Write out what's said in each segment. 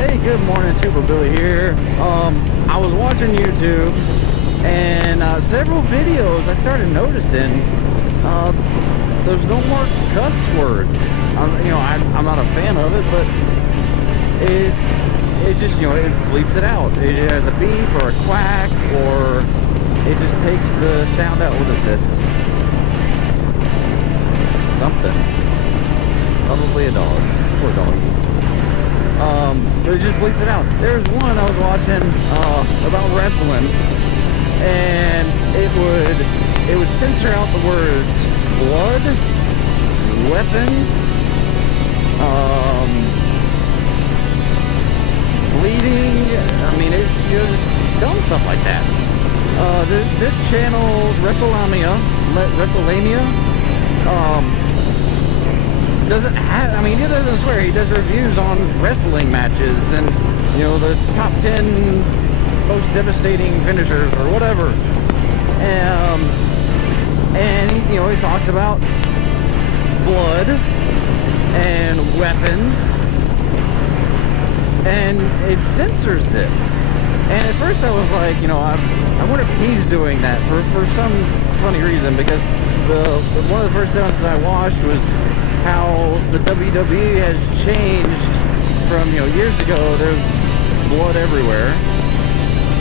Hey, good morning, Tuber Billy here. I was watching YouTube, and several videos I started noticing there's no more cuss words. I'm not a fan of it, but it just, it bleeps it out. It has a beep or a quack, or it just takes the sound out. What is this? Something. Probably a dog. Poor doggy. But it just bleeps it out. There's one I was watching about wrestling, and it would censor out the words blood, weapons, bleeding. I mean, just dumb stuff like that. This channel, WrestleLamia, doesn't have, he doesn't swear. He does reviews on wrestling matches and, the top 10 most devastating finishers or whatever. And he talks about blood and weapons, and it censors it. And at first I was like, I wonder if he's doing that for some funny reason, because one of the first ones I watched was how the WWE has changed from, years ago. There's blood everywhere,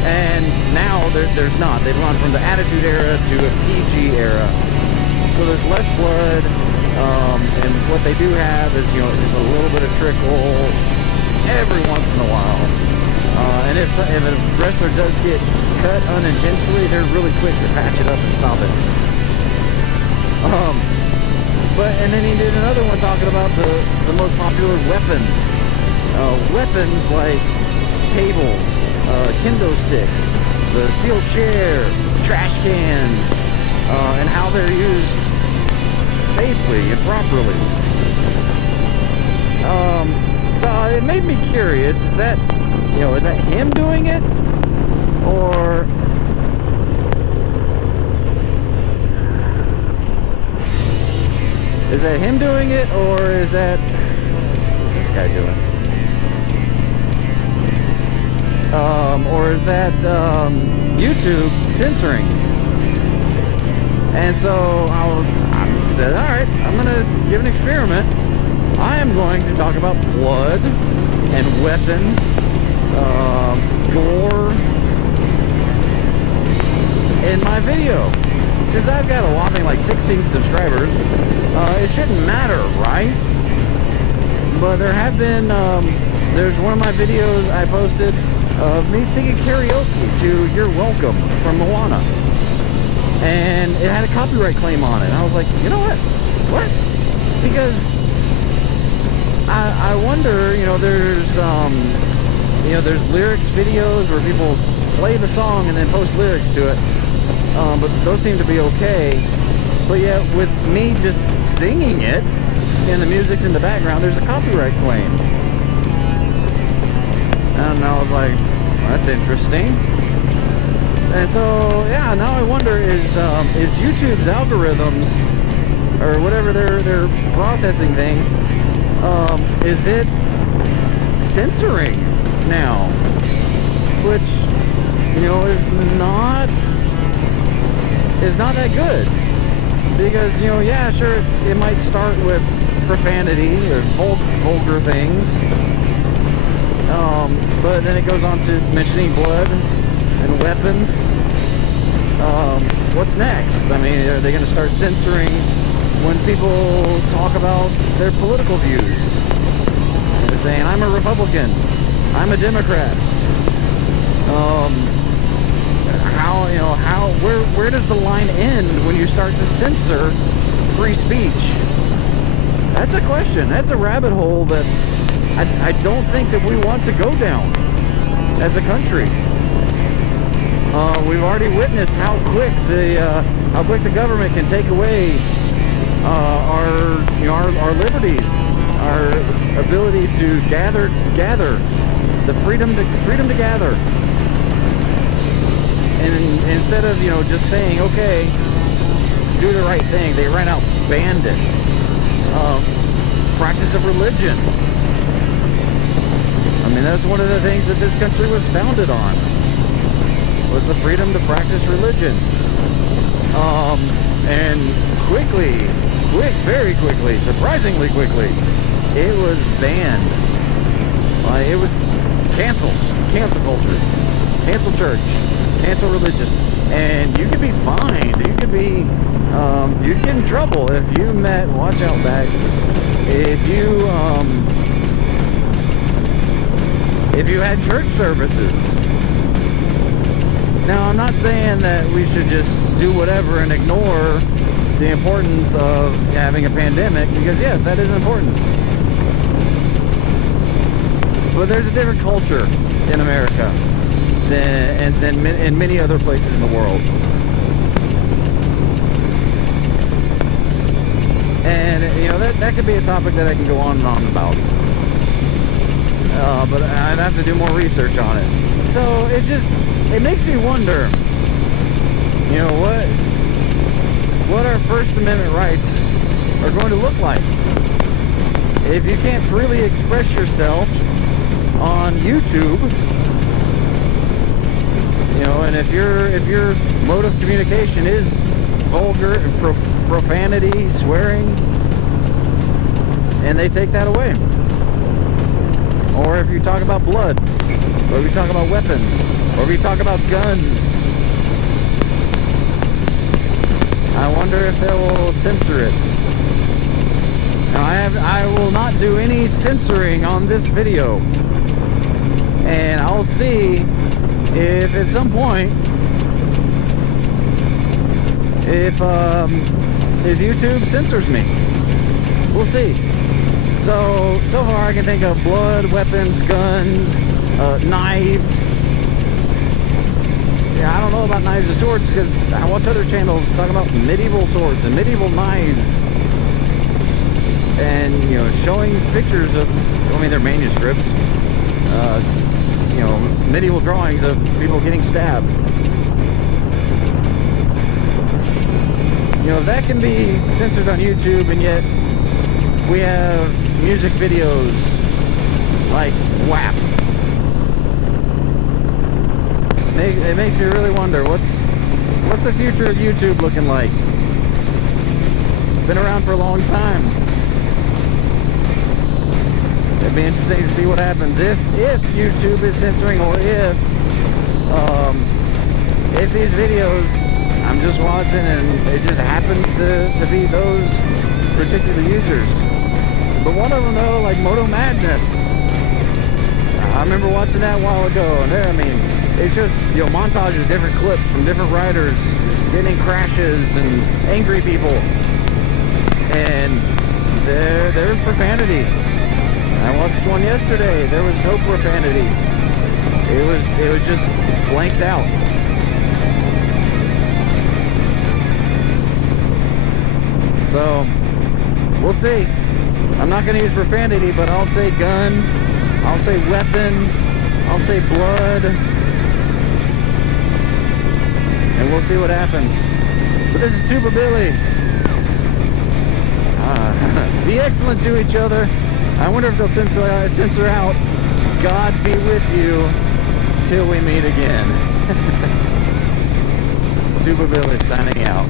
and now there's not. They've gone from the Attitude Era to a PG era, so there's less blood, and what they do have is, just a little bit of trickle every once in a while, and if a wrestler does get cut unintentionally, they're really quick to patch it up and stop it. And then he did another one talking about the most popular weapons. Weapons like tables, kendo sticks, the steel chair, trash cans, and how they're used safely and properly. So it made me curious, is that him doing it? Or is that him doing it, or what's this guy doing? Or is that YouTube censoring? And so I said, all right, I'm gonna give an experiment. I am going to talk about blood and weapons, gore in my video. Since I've got a whopping 16 subscribers, it shouldn't matter, right? But there have been, there's one of my videos I posted of me singing karaoke to You're Welcome from Moana. And it had a copyright claim on it. And I was like, you know what? What? Because I wonder, there's lyrics videos where people play the song and then post lyrics to it. But those seem to be okay. But yet, with me just singing it, and the music's in the background, there's a copyright claim. And I was like, well, that's interesting. And so, yeah, now I wonder, is YouTube's algorithms, or whatever they're processing things, is it censoring now? Which, is not that good. Because, yeah, sure, it might start with profanity or vulgar things, but then it goes on to mentioning blood and weapons. What's next? Are they going to start censoring when people talk about their political views? They're saying, I'm a Republican, I'm a Democrat. Where does the line end when you start to censor free speech? That's a question. That's a rabbit hole that I don't think that we want to go down as a country. We've already witnessed how quick the government can take away our liberties, our ability to gather, the freedom to gather. And instead of, just saying, okay, do the right thing, they ran out, banned it. Practice of religion. mean, that's one of the things that this country was founded on, was the freedom to practice religion. And very quickly, surprisingly quickly, it was banned. It was canceled. Cancel culture. Cancel church. Cancel religious. And you could be fined. You could be, you'd get in trouble if you met, watch out back, if you had church services. Now, I'm not saying that we should just do whatever and ignore the importance of having a pandemic, because yes, that is important. But there's a different culture in America than in many other places in the world. And, you know, that could be a topic that I can go on and on about. But I'd have to do more research on it. So it makes me wonder, you know, what our First Amendment rights are going to look like. If you can't freely express yourself on YouTube, you know, and if your mode of communication is vulgar and profanity, swearing, and they take that away. Or if you talk about blood, or if you talk about weapons, or if you talk about guns, I wonder if they will censor it. Now, I will not do any censoring on this video, and I'll see if at some point, if YouTube censors me. We'll see. So far I can think of blood, weapons, guns, knives. Yeah, I don't know about knives and swords because I watch other channels talking about medieval swords and medieval knives. And, you know, showing pictures of, I mean, they're manuscripts, you know, medieval drawings of people getting stabbed. You know, that can be censored on YouTube, and yet we have music videos like WAP. It makes me really wonder, what's the future of YouTube looking like? It's been around for a long time. It'd be interesting to see what happens if YouTube is censoring, or if these videos I'm just watching and it just happens to be those particular users. But one of them, though, like Moto Madness, I remember watching that a while ago, and there, I mean, it's just, you know, montages, different clips from different riders getting in crashes and angry people, and there's profanity. I watched one yesterday. There was no profanity. It was just blanked out. So we'll see. I'm not going to use profanity, but I'll say gun, I'll say weapon, I'll say blood, and we'll see what happens. But this is Tuba Billy. Be excellent to each other. I wonder if they'll censor out "God be with you till we meet again." Tuba Billy signing out.